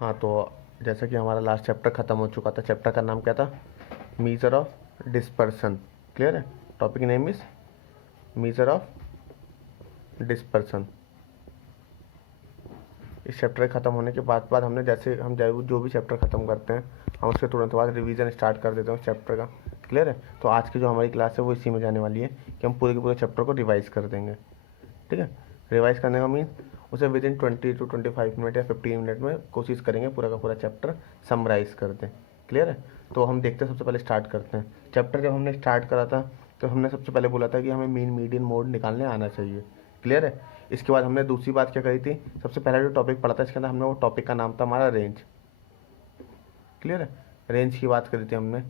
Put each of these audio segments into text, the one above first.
हाँ, तो जैसा कि हमारा लास्ट चैप्टर ख़त्म हो चुका था। चैप्टर का नाम क्या था? Measure of dispersion. क्लियर है? Topic name is measure of dispersion. इस चैप्टर ख़त्म होने के बाद हमने जैसे हम जो भी चैप्टर ख़त्म करते हैं हम उसके तुरंत बाद रिवीजन स्टार्ट कर देते हैं उस चैप्टर का। क्लियर है? तो आज की जो हमारी क्लास है वो इसी में जाने वाली है कि हम पूरे के पूरे चैप्टर को रिवाइज कर देंगे। ठीक है? रिवाइज करने का मीन उसे विद इन 20 to 25 मिनट या 15 मिनट में कोशिश करेंगे पूरा का पूरा चैप्टर समराइज कर दें। क्लियर है? तो हम देखते हैं, सबसे पहले स्टार्ट करते हैं। चैप्टर जब हमने स्टार्ट करा था तो हमने सबसे पहले बोला था कि हमें मीन मीडियन मोड निकालने आना चाहिए। क्लियर है? इसके बाद हमने दूसरी बात क्या करी थी? सबसे पहला जो टॉपिक पढ़ा था इसके अंदर हमने वो टॉपिक का नाम था हमारा रेंज। क्लियर है? रेंज की बात करी थी हमने।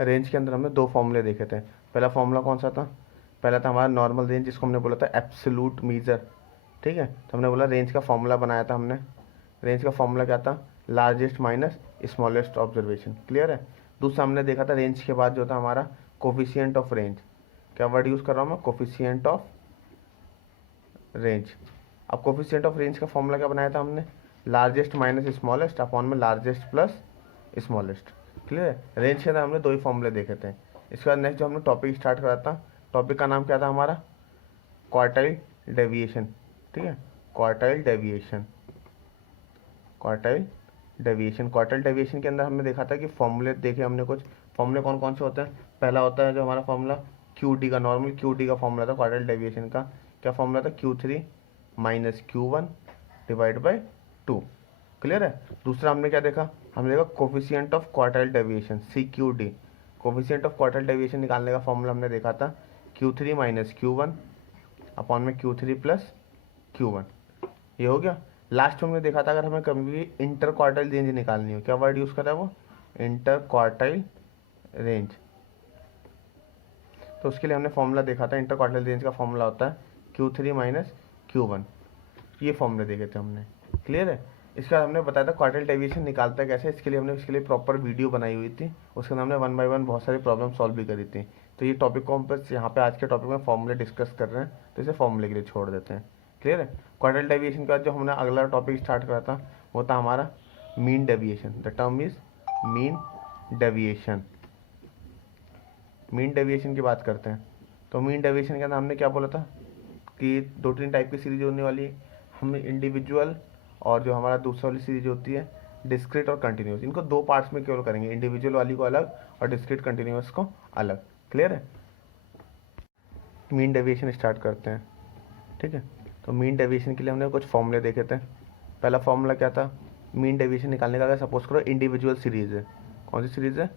रेंज के अंदर हमने दो फॉर्मूले देखे थे। पहला फॉर्मूला कौन सा था? पहला था हमारा नॉर्मल रेंज, जिसको हमने बोला था एब्सोल्यूट मीजर। ठीक है? तो हमने बोला रेंज का फॉर्मूला बनाया था हमने। रेंज का फॉर्मूला क्या था? Largest minus smallest observation. Clear है? दूसरा हमने देखा था रेंज के बाद जो था हमारा कोफिशिएंट ऑफ रेंज। क्या वर्ड यूज़ कर रहा हूँ मैं? Coefficient of range. अब कोफिशिएंट ऑफ रेंज का फॉर्मूला क्या बनाया था हमने? लार्जेस्ट माइनस स्मॉलेस्ट अपॉन में लार्जेस्ट प्लस स्मॉलेस्ट। क्लियर है? रेंज के अंदर हमने दो ही फॉर्मूले देखे थे। इसके बाद नेक्स्ट जो हमने टॉपिक स्टार्ट करा था, टॉपिक का नाम क्या था हमारा? Quartile deviation. ठीक है? Quartile deviation. Quartile deviation. Quartile deviation के अंदर हमने देखा था कि फॉर्मूले देखे हमने कुछ। फॉर्मूले कौन कौन से होते हैं? पहला होता है जो हमारा फॉर्मूला क्यू डी का, नॉर्मल क्यू डी का फॉर्मूला था क्वार्टाइल डेविएशन का। क्या फॉर्मूला था? Q3 minus Q1 divide by 2। Clear है? दूसरा हमने क्या देखा? हमने देखा coefficient of quartile deviation, CQD। Coefficient of quartile deviation निकालने का फॉर्मूला हमने देखा था Q3 माइनस Q1 अपॉन में Q3 प्लस Q1। ये हो गया। लास्ट में हमने देखा था अगर हमें कभी भी इंटर क्वार्टाइल रेंज निकालनी हो, क्या वर्ड यूज़ करा है वो? Inter quartile range. तो उसके लिए हमने फॉर्मूला देखा था, इंटर क्वार्टाइल रेंज का फॉर्मूला होता है Q3 माइनस Q1। ये फॉर्मूले देखे थे हमने। क्लियर है? इसके बाद हमने बताया था क्वार्टाइल डेविएशन निकालता है कैसे। इसके लिए हमने इसके लिए प्रॉपर वीडियो बनाई हुई थी, उसके अंदर हमने 1 बाय 1 बहुत सारी प्रॉब्लम सॉल्व भी करी थी। तो ये टॉपिक को हम बस यहाँ पे आज के टॉपिक में फॉर्मूले डिस्कस कर रहे हैं, तो इसे फॉर्मूले के लिए छोड़ देते हैं। क्लियर है? क्वार्टाइल डेविएशन के बाद जो हमने अगला टॉपिक स्टार्ट करा था वो था हमारा mean deviation. The term is mean deviation. Mean deviation की बात करते हैं। तो मीन डेविएशन के अंदर हमने क्या बोला था कि 2-3 टाइप की सीरीज होने वाली है। हम इंडिविजुअल और जो हमारा दूसरा वाली सीरीज होती है डिस्क्रीट और कंटिन्यूस, इनको दो पार्ट्स में केवल करेंगे, इंडिविजुअल वाली को अलग और डिस्क्रीट कंटिन्यूस को अलग। क्लियर है? मीन डेविएशन स्टार्ट करते हैं। ठीक है? तो मीन डेविएशन के लिए हमने कुछ फॉर्मूले देखे थे। पहला फॉर्मूला क्या था? मीन डेविएशन निकालने का, अगर सपोज करो इंडिविजुअल सीरीज है। कौन सी सीरीज है?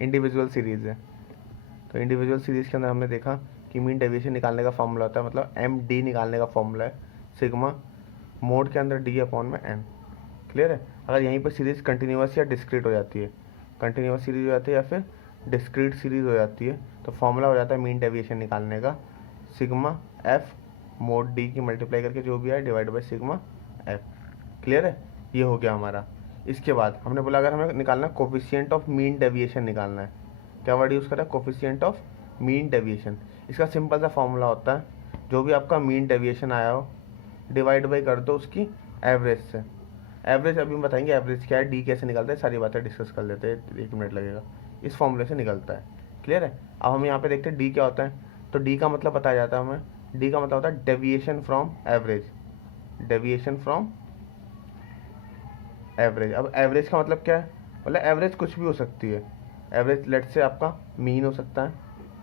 इंडिविजुअल सीरीज है। तो इंडिविजुअल सीरीज के अंदर हमने देखा कि मीन डेविएशन निकालने का फॉर्मूला होता है, मतलब MD निकालने का फॉर्मूला है सिग्मा मोड के अंदर D अपॉन में N। क्लियर है? अगर यहीं पर सीरीज कंटिन्यूस या डिस्क्रीट हो जाती है, कंटिन्यूस सीरीज हो जाती है या फिर डिस्क्रीट सीरीज हो जाती है, तो फॉर्मूला हो जाता है मीन डेविएशन निकालने का सिग्मा F मोड D की मल्टीप्लाई करके जो भी है divide by sigma F। Clear है? ये हो गया हमारा। इसके बाद हमने बोला अगर हमें निकालना है कोफिशिएंट ऑफ मीन डेविएशन निकालना है, क्या वर्ड यूज़ करें? Coefficient of mean deviation. इसका सिंपल सा फॉर्मूला होता है जो भी आपका मीन डेविएशन आया हो डिवाइड बाई कर दो उसकी एवरेज से। एवरेज अभी हम बताएंगे एवरेज क्या है, डी कैसे निकलता है, सारी बातें डिस्कस कर लेते हैं, 1 मिनट लगेगा। इस फॉर्मूले से निकलता है। क्लियर है? अब हम यहाँ पे देखते हैं डी क्या होता है। तो डी का मतलब बताया जाता है हमें, डी का मतलब होता है deviation from average. Deviation from average. अब एवरेज का मतलब क्या है? मतलब एवरेज कुछ भी हो सकती है। एवरेज लेट से आपका मीन हो सकता है,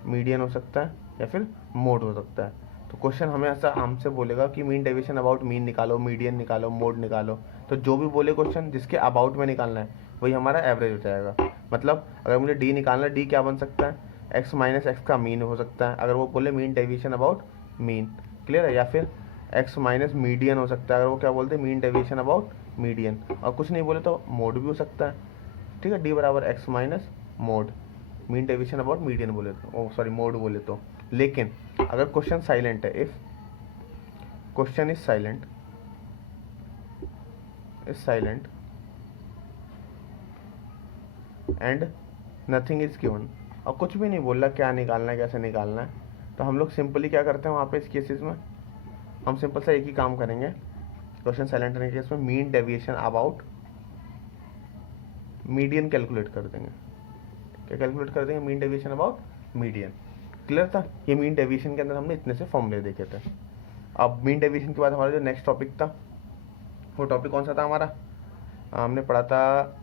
मीडियन हो सकता है या फिर मोड हो सकता है। तो क्वेश्चन हमें ऐसा हमसे बोलेगा कि मीन डेविएशन अबाउट मीन निकालो, मीडियन निकालो, मोड निकालो। तो जो भी बोले क्वेश्चन जिसके अबाउट में निकालना है वही हमारा एवरेज हो जाएगा। मतलब अगर मुझे डी निकालना है, डी क्या बन सकता है? एक्स माइनस एक्स का मीन हो सकता है अगर वो बोले mean deviation about mean. Clear है? या फिर एक्स माइनस मीडियन हो सकता है अगर वो क्या बोलते हैं मीन डेविएशन अबाउट मीडियन। और कुछ नहीं बोले तो मोड भी हो सकता है। ठीक है? डी बराबर x minus mode, mean deviation about median बोले तो, सॉरी मोड बोले तो। लेकिन अगर क्वेश्चन साइलेंट है, if question is silent and nothing is given, और कुछ भी नहीं बोल रहा क्या निकालना है कैसे निकालना है, तो हम लोग सिंपली क्या करते हैं वहाँ पे इस केसेस में हम सिंपल सा एक ही काम करेंगे क्वेश्चन साइलेंट रहने के केस में mean deviation about median calculate कर देंगे। क्या कैलकुलेट कर देंगे? Mean deviation about median. Clear था? ये मीन डेविएशन के अंदर हमने इतने से फॉर्मूले देखे थे। अब मीन डेविएशन के बाद हमारा जो नेक्स्ट टॉपिक था, वो टॉपिक कौन सा था हमारा? हमने पढ़ा था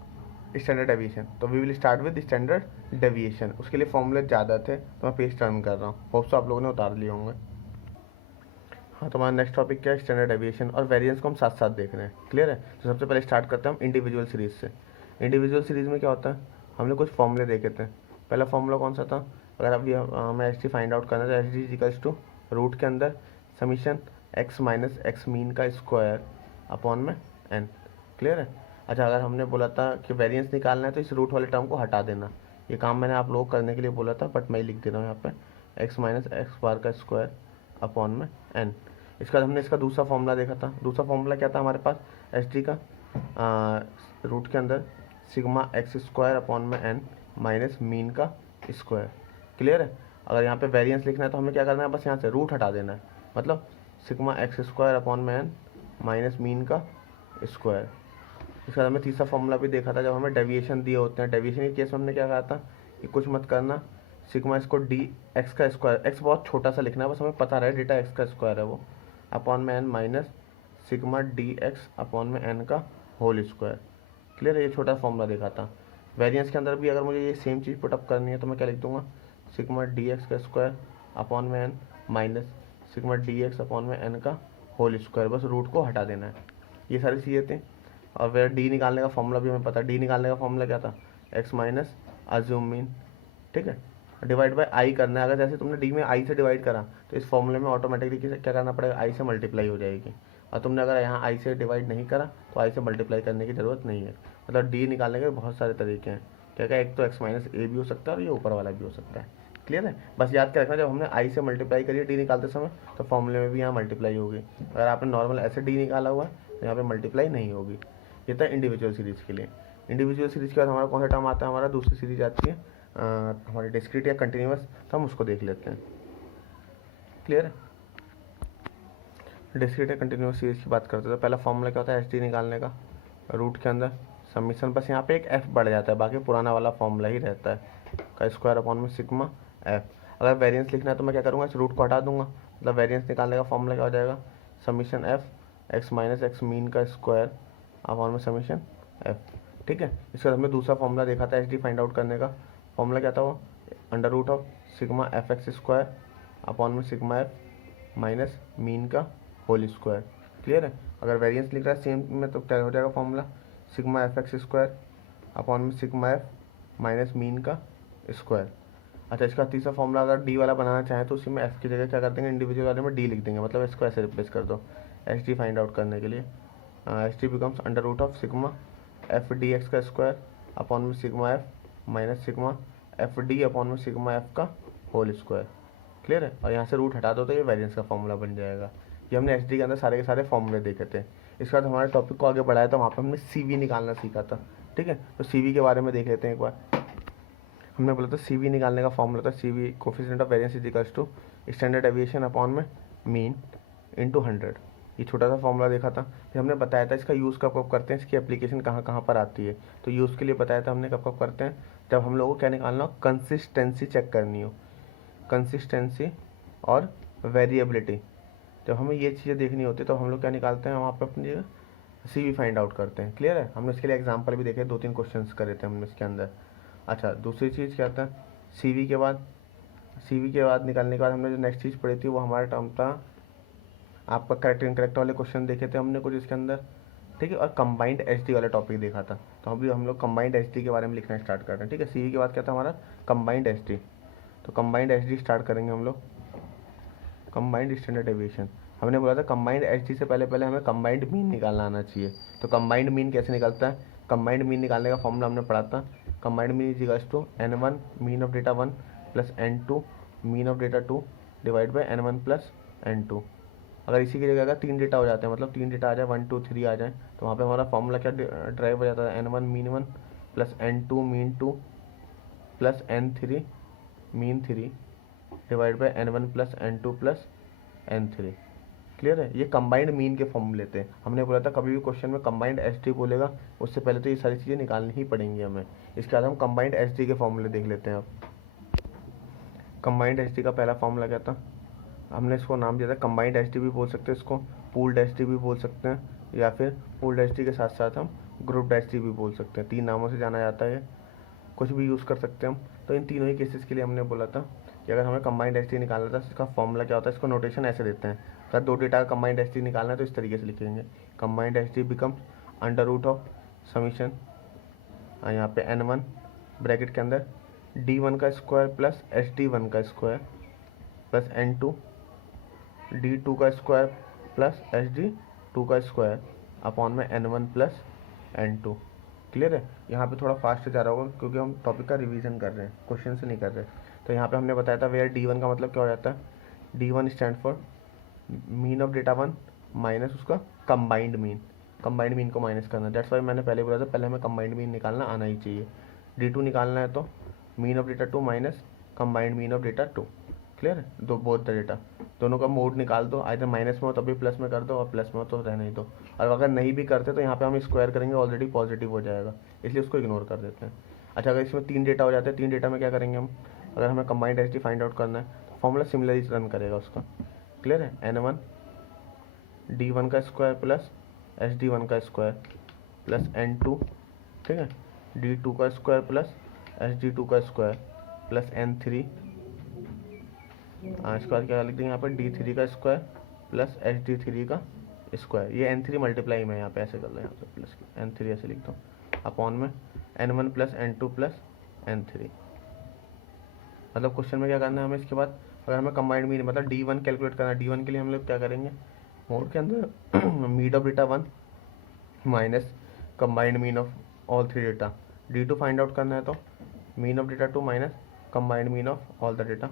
स्टैंडर्ड डेविएशन। तो we will start with standard deviation. उसके लिए फॉर्मूले ज़्यादा थे तो मैं पेज टर्न कर रहा हूँ, होप सो आप लोगों ने उतार लिए होंगे। हाँ, तो हमारा नेक्स्ट टॉपिक क्या है? Standard deviation. और वेरिएंस को हम साथ साथ देख रहे हैं। क्लियर है? तो सबसे पहले स्टार्ट करते हैं हम इंडिविजुअल सीरीज से। इंडिविजुअल सीरीज में क्या होता है? हमने कुछ फॉर्मूले देखे थे। पहला फॉर्मूला कौन सा था? अगर अभी हमें एच टी फाइंड आउट करना है तो h d equals to root के अंदर summation x minus x mean का स्क्वायर अपॉन में एन। क्लियर है? अच्छा, अगर हमने बोला था कि वेरिएंस निकालना है तो इस रूट वाले टर्म को हटा देना। ये काम मैंने आप लोगों को करने के लिए बोला था, बट मैं लिख दे रहा हूँ यहाँ पे एक्स माइनस एक्स बार का स्क्वायर अपॉन में एन। इसके बाद हमने इसका दूसरा फॉर्मूला देखा था। दूसरा फॉर्मूला क्या था हमारे पास? एच डी का रूट के अंदर सिग्मा एक्स स्क्वायर अपॉन में एन माइनस मीन का स्क्वायर। क्लियर है? अगर यहाँ पे वेरिएंस लिखना है तो हमें क्या करना है? बस यहाँ से रूट हटा देना है, मतलब सिग्मा एक्स स्क्वायर अपॉन में एन माइनस मीन का स्क्वायर। इसके बाद हमने तीसरा फॉर्मूला भी देखा था, जब हमें डेविएशन दिए होते हैं। डेविएशन के केस में हमने क्या कहा था कि कुछ मत करना, सिग्मा इसको डी एक्स का स्क्वायर, एक्स बहुत छोटा सा लिखना है, बस हमें पता रहे डेटा एक्स का स्क्वायर है वो, अपॉन में n minus sigma d x upon में एन का होल स्क्वायर। क्लियर है? ये छोटा फॉर्मूला देखा था। वेरिएंस के अंदर भी अगर मुझे ये सेम चीज़ पुटअप करनी है तो मैं क्या लिख दूंगा? सिग्मा डी एक्स का स्क्वायर अपॉन में n minus sigma d x upon में एन का होल स्क्वायर। बस रूट को हटा देना है। ये सारी चीज़ें थी। और फिर डी निकालने का फॉर्मूला भी हमें पता है। डी निकालने का फॉर्मूला क्या था? एक्स माइनस अज्यूम मीन, ठीक है, डिवाइड बाय आई करना है। अगर जैसे तुमने डी में आई से डिवाइड करा तो इस फॉर्मूले में ऑटोमेटिकली क्या करना पड़ेगा? आई से मल्टीप्लाई हो जाएगी। और तुमने अगर यहाँ आई से डिवाइड नहीं करा तो आई से मल्टीप्लाई करने की ज़रूरत नहीं है। मतलब डी निकालने के बहुत सारे तरीके हैं। क्या क्या? एक तो एक्स माइनस ए भी हो सकता है और ये ऊपर वाला भी हो सकता है। क्लियर है? बस याद क्या रखना, जब हमने आई से मल्टीप्लाई करी डी निकालते समय तो फॉर्मूले में भी यहाँ मल्टीप्लाई होगी। अगर आपने नॉर्मल ऐसे डी निकाला हुआ है तो यहाँ पे मल्टीप्लाई नहीं होगी। ये था इंडिविजुअल सीरीज़ के लिए। इंडिविजुअल सीरीज़ के बाद हमारा कौन सा टर्म आता है? हमारा दूसरी सीरीज आती है हमारी डिस्क्रीट या कंटिन्यूअस। तो हम उसको देख लेते हैं। क्लियर है? डिस्क्रीट या कंटिन्यूअस सीरीज की बात करते हैं तो पहला फॉर्मूला क्या होता है? एच डी निकालने का रूट के अंदर समीशन, बस यहाँ पे एक एफ बढ़ जाता है, बाकी पुराना वाला फॉर्मूला ही रहता है का स्क्वायर अपॉन में सिग्मा एफ। अगर वेरिएंस लिखना है तो मैं क्या करूँगा? इस रूट को हटा दूंगा। मतलब वेरिएंस निकालने का फॉर्मूला क्या हो जाएगा? Summation F x minus x mean का स्क्वायर अपॉन में समीशन एफ। ठीक है? इसके बाद हमने दूसरा फॉर्मूला देखा था एच डी फाइंड आउट करने का। फॉर्मूला क्या था वो? Under root of sigma f x square upon में सिग्मा एफ माइनस मीन का होल स्क्वायर। क्लियर है? अगर वेरिएंस लिख रहा है सेम में तो क्या हो जाएगा formula? Sigma f x square upon में सिग्मा एफ माइनस मीन का स्क्वायर। अच्छा, इसका तीसरा फॉर्मूला अगर डी वाला बनाना चाहें तो उसी में एफ की जगह क्या कर देंगे? इंडिविजुअल वाले में डी लिख देंगे, मतलब इसको ऐसे रिप्लेस कर दो एच डी फाइंड आउट करने के लिए। H d becomes under root of sigma f d x का स्क्वायर अपॉन में sigma f minus sigma f d upon में सिग्मा एफ का होल स्क्वायर। क्लियर है? और यहाँ से रूट हटा दो तो ये वेरिएंस का फॉर्मूला बन जाएगा। ये हमने एच डी के अंदर सारे के सारे फॉर्मूले देखे थे। इसके बाद हमारे टॉपिक को आगे बढ़ाया तो वहाँ पे हमने सी वी निकालना सीखा था। ठीक है? तो सी वी के बारे में देख लेते हैं एक बार। हमने बोला था सी वी निकालने का फॉर्मूला था C V coefficient of variance is equals to standard deviation upon में मीन इंटू 100। ये छोटा सा फॉर्मूला देखा था। फिर हमने बताया था इसका यूज़ कब कब करते हैं, इसकी एप्लीकेशन कहाँ कहाँ पर आती है। तो यूज़ के लिए बताया था हमने कब कब करते हैं, जब हम लोगों को क्या निकालना हो? कंसिस्टेंसी चेक करनी हो। कंसिस्टेंसी और वेरिएबिलिटी, जब हमें ये चीज़ें देखनी होती है तो हम लोग क्या निकालते हैं? वहाँ पर अपनी जगह सी वी फाइंड आउट करते हैं। क्लियर है? हमने इसके लिए एग्जाम्पल भी देखे, 2-3 क्वेश्चन करे थे हमने इसके अंदर। अच्छा, दूसरी चीज़ क्या था? सी वी के बाद निकालने के बाद हमने जो नेक्स्ट चीज़ पढ़ी थी वो हमारा टर्म था आपका करेक्ट इनकरेक्ट वाले क्वेश्चन देखे थे हमने कुछ इसके अंदर। ठीक है? और कंबाइंड एच डी वाला टॉपिक देखा था। तो अभी हम लोग कंबाइंड एच डी के बारे में लिखना स्टार्ट करते हैं। ठीक है? सी वी के बाद क्या था हमारा? Combined H D. तो कंबाइंड एच डी स्टार्ट करेंगे हम लोग। कंबाइंड स्टैंडर्ड डेविएशन हमने बोला था कंबाइंड एच डी से पहले पहले हमें कंबाइंड मीन निकालना आना चाहिए। तो कंबाइंड मीन कैसे निकलता है? कंबाइंड मीन निकालने का फॉर्मूला हमने पढ़ा था। Combined mean is equals to n1 mean of data 1 plus n2 mean of data 2 divide by n1 plus n2। अगर इसी की जगह अगर 3 डेटा हो जाते हैं, मतलब 3 डेटा आ जाए 1 2 3 आ जाए, तो वहाँ पे हमारा फॉर्मूला क्या ड्राइव हो जाता है? n1 mean 1 plus n2 mean 2 plus n3 mean 3 divide by n1 plus n2 plus n3। Clear है। ये कंबाइंड मीन के फॉर्म लेते हैं। हमने बोला था कभी भी क्वेश्चन में कंबाइंड एसटी बोलेगा उससे पहले तो ये सारी चीज़ें निकालनी ही पड़ेंगी हमें। इसके बाद हम कंबाइंड एसटी के फॉर्मूले देख लेते हैं। अब कंबाइंड एसटी का पहला फॉर्मूला क्या था, हमने इसको नाम दिया था कंबाइंड एसटी भी बोल सकते हैं, इसको पूल्ड एसटी भी बोल सकते हैं, या फिर पूल्ड एसटी के साथ साथ हम ग्रुप्ड एसटी भी बोल सकते हैं। 3 नामों से जाना जाता है, कुछ भी यूज़ कर सकते हैं हम। तो इन तीनों ही केसेस के लिए हमने बोला था कि अगर हमें कंबाइंड एसटी निकालना था इसका फॉर्मूला क्या होता है, इसको नोटेशन ऐसे देते हैं। अगर 2 डेटा का कंबाइंड एसटी निकालना है तो इस तरीके से लिखेंगे, combined ST becomes under root of summation यहाँ पे n1 ब्रैकेट के अंदर d1 का स्क्वायर प्लस sd1 का स्क्वायर प्लस n2 d2 का स्क्वायर प्लस sd2 का स्क्वायर अपॉन में n1 प्लस n2। क्लियर है। यहाँ पे थोड़ा फास्ट जा रहा होगा क्योंकि हम टॉपिक का रिवीजन कर रहे हैं, क्वेश्चन से नहीं कर रहे। तो यहाँ पे हमने बताया था वेयर d1 का मतलब क्या हो जाता है, d1 stand for mean of data 1 minus उसका कंबाइंड मीन को माइनस करना। दैट्स वाई मैंने पहले बोला था पहले हमें कंबाइंड मीन निकालना आना ही चाहिए। d2 निकालना है तो mean of data 2 minus combined mean of data 2। Clear है। दो बोथ द डेटा दोनों का मोड निकाल दो, आइधर माइनस में हो तब भी प्लस में कर दो और प्लस में हो तो रहने ही दो। और अगर नहीं भी करते तो यहाँ पे हम स्क्वायर करेंगे, ऑलरेडी पॉजिटिव हो जाएगा, इसलिए उसको इग्नोर कर देते हैं। अच्छा, अगर इसमें 3 डेटा हो जाते हैं, 3 डेटा में क्या करेंगे हम, अगर हमें कंबाइंड एसटी फाइंड आउट करना है तो फॉर्मूला सिमिलरली रन करेगा उसका। क्लियर है। n1 d1 का स्क्वायर प्लस sd1 का स्क्वायर प्लस n2, ठीक है, d2 का स्क्वायर प्लस sd2 का स्क्वायर प्लस n3। इसके बाद क्या लिख देंगे यहाँ पर d3 का स्क्वायर प्लस sd3 का स्क्वायर। ये n3 मल्टीप्लाई में यहाँ पे ऐसे कर रहे हैं, यहाँ पे प्लस n3 ऐसे लिख दो अपॉन में n1 plus n2 plus n3। मतलब क्वेश्चन में क्या करना है हमें, इसके बाद अगर हमें कंबाइंड मीन मतलब d1 कैलकुलेट करना है, d1 के लिए हम लोग क्या करेंगे, मोड के अंदर mean of data 1 minus combined mean of all 3 data. d2 find out करना है तो mean of data 2 minus combined mean of all the data.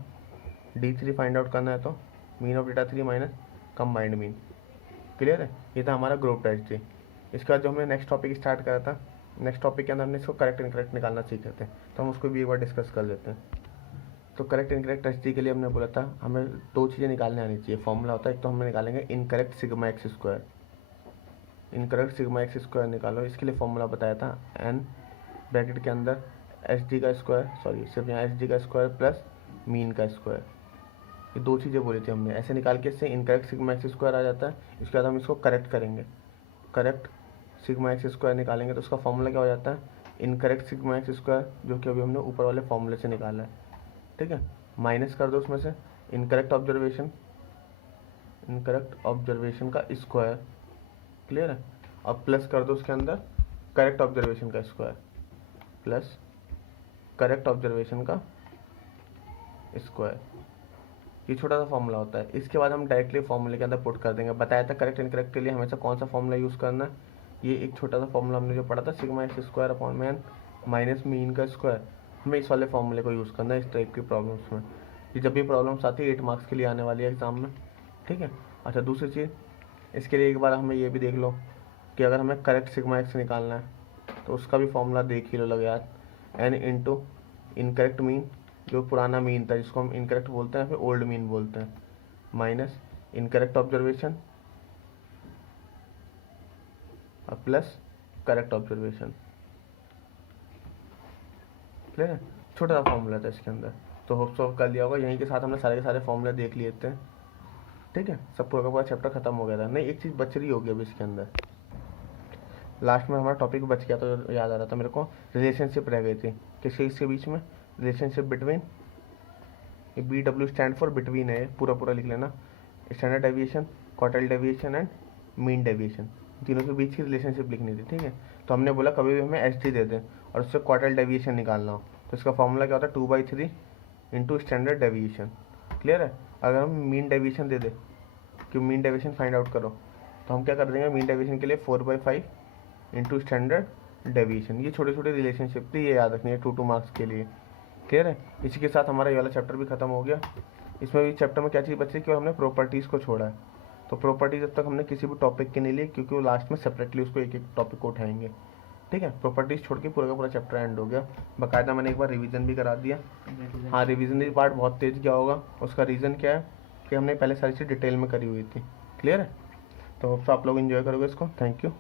d3 find out करना है तो mean of data 3 minus combined mean. Clear है। ये था हमारा ग्रुप टेस्ट जी। इसके बाद जो हमने नेक्स्ट टॉपिक स्टार्ट करा था, नेक्स्ट टॉपिक के अंदर हमने इसको करेक्ट इनकरेक्ट निकालना सीखे थे, तो हम उसको भी एक बार डिस्कस कर लेते हैं। तो करेक्ट इनकरेक्ट टेस्ट के लिए हमने बोला था हमें 2 चीज़ें निकालने आनी चाहिए। फॉर्मूला होता है, एक तो हम निकालेंगे incorrect sigma x square, incorrect sigma x square निकालो। इसके लिए फॉर्मूला बताया था n ब्रैकेट के अंदर sd का स्क्वायर, सॉरी सिर्फ यहाँ sd का स्क्वायर प्लस मीन का स्क्वायर। ये 2 चीज़ें बोली थी हमने, ऐसे निकाल के इससे इनकरेक्ट सिग्मा एक्स स्क्वायर आ जाता है। इसके बाद हम इसको करेक्ट करेंगे, करेक्ट सिग्मा एक्स स्क्वायर निकालेंगे तो उसका फॉर्मूला क्या हो जाता है, इनकरेक्ट सिग्मा एक्स स्क्वायर, जो कि अभी हमने ऊपर वाले फॉर्मूले से निकाला है। ठीक है, माइनस कर दो उसमें से इनकरेक्ट ऑब्जर्वेशन का स्क्वायर। क्लियर है। अब प्लस कर दो उसके अंदर करेक्ट ऑब्जर्वेशन का स्क्वायर प्लस करेक्ट ऑब्जर्वेशन का स्क्वायर। ये छोटा सा फॉर्मूला होता है। इसके बाद हम डायरेक्टली फॉर्मूले के अंदर पुट कर देंगे। बताया था करेक्ट इनकरेक्ट के लिए हमेशा कौन सा फॉर्मूला यूज़ करना है। ये एक छोटा सा फॉर्मूला हमने जो पढ़ा था सिग्मा एक्स स्क्वायर अपॉन में माइनस मीन का स्क्वायर, हमें इस वाले फॉर्मूले को यूज़ करना है इस टाइप की प्रॉब्लम्स में। ये जब भी प्रॉब्लम्स आती है 8 मार्क्स के लिए आने वाली है एग्जाम में। ठीक है। अच्छा, दूसरी चीज़ इसके लिए एक बार हमें ये भी देख लो कि अगर हमें करेक्ट सिग्मा एक्स निकालना है तो उसका भी फॉर्मूला देख ही लो लगे यार, n इंटू इनकरेक्ट मीन, जो पुराना मीन था जिसको हम इनकरेक्ट बोलते हैं फिर ओल्ड मीन बोलते हैं, माइनस इनकरेक्ट ऑब्जर्वेशन और प्लस करेक्ट ऑब्जर्वेशन। क्लियर है। छोटा सा फॉर्मूला था इसके अंदर, तो होप सॉल्व कर लिया होगा। यहीं के साथ हमने सारे के सारे फॉर्मूले देख लिए थे। ठीक है, सब पूरा का पूरा चैप्टर खत्म हो गया था। नहीं, एक चीज़ बच रही होगी अभी इसके अंदर, लास्ट में हमारा टॉपिक बच गया तो याद आ रहा था मेरे को, रिलेशनशिप रह गई थी किसके इसके बीच में, रिलेशनशिप बिटवीन, ये BW स्टैंड फॉर बिटवीन है, पूरा पूरा लिख लेना, standard deviation, quartile deviation and mean deviation, तीनों के बीच की रिलेशनशिप लिखनी थी। ठीक है, तो हमने बोला कभी भी हमें ST दे दें और उससे क्वार्टाइल डेविएशन निकालना हो तो इसका फॉर्मूला क्या होता है 2/3 इंटू स्टैंडर्ड डेविएशन। क्लियर है। अगर हम मीन डेविएशन दे दें कि मीन डेविएशन फाइंड आउट करो तो हम क्या कर देंगे, मीन डेविएशन के लिए 4/5 इंटू स्टैंडर्ड डेविएशन। ये छोटे छोटे रिलेशनशिप थी, ये याद रखनी है 2 मार्क्स के लिए। क्लियर है। इसी के साथ हमारा ये वाला चैप्टर भी खत्म हो गया। इसमें भी चैप्टर में क्या चीज़ बची कि हमने प्रॉपर्टीज़ को छोड़ा है, तो प्रॉपर्टीज जब तक हमने किसी भी टॉपिक के नहीं लिए क्योंकि वो लास्ट में सेपरेटली उसको एक एक टॉपिक को उठाएंगे। ठीक है, प्रॉपर्टीज छोड़ के पूरा का पूरा चैप्टर एंड हो गया। बाकायदा मैंने एक बार रिवीजन भी करा दिया। हाँ, रिवीजन पार्ट बहुत तेज क्या होगा, उसका रीज़न क्या है कि हमने पहले सारी चीज़ डिटेल में करी हुई थी। क्लियर है? तो होप्स आप लोग इन्जॉय करोगे इसको। Thank you.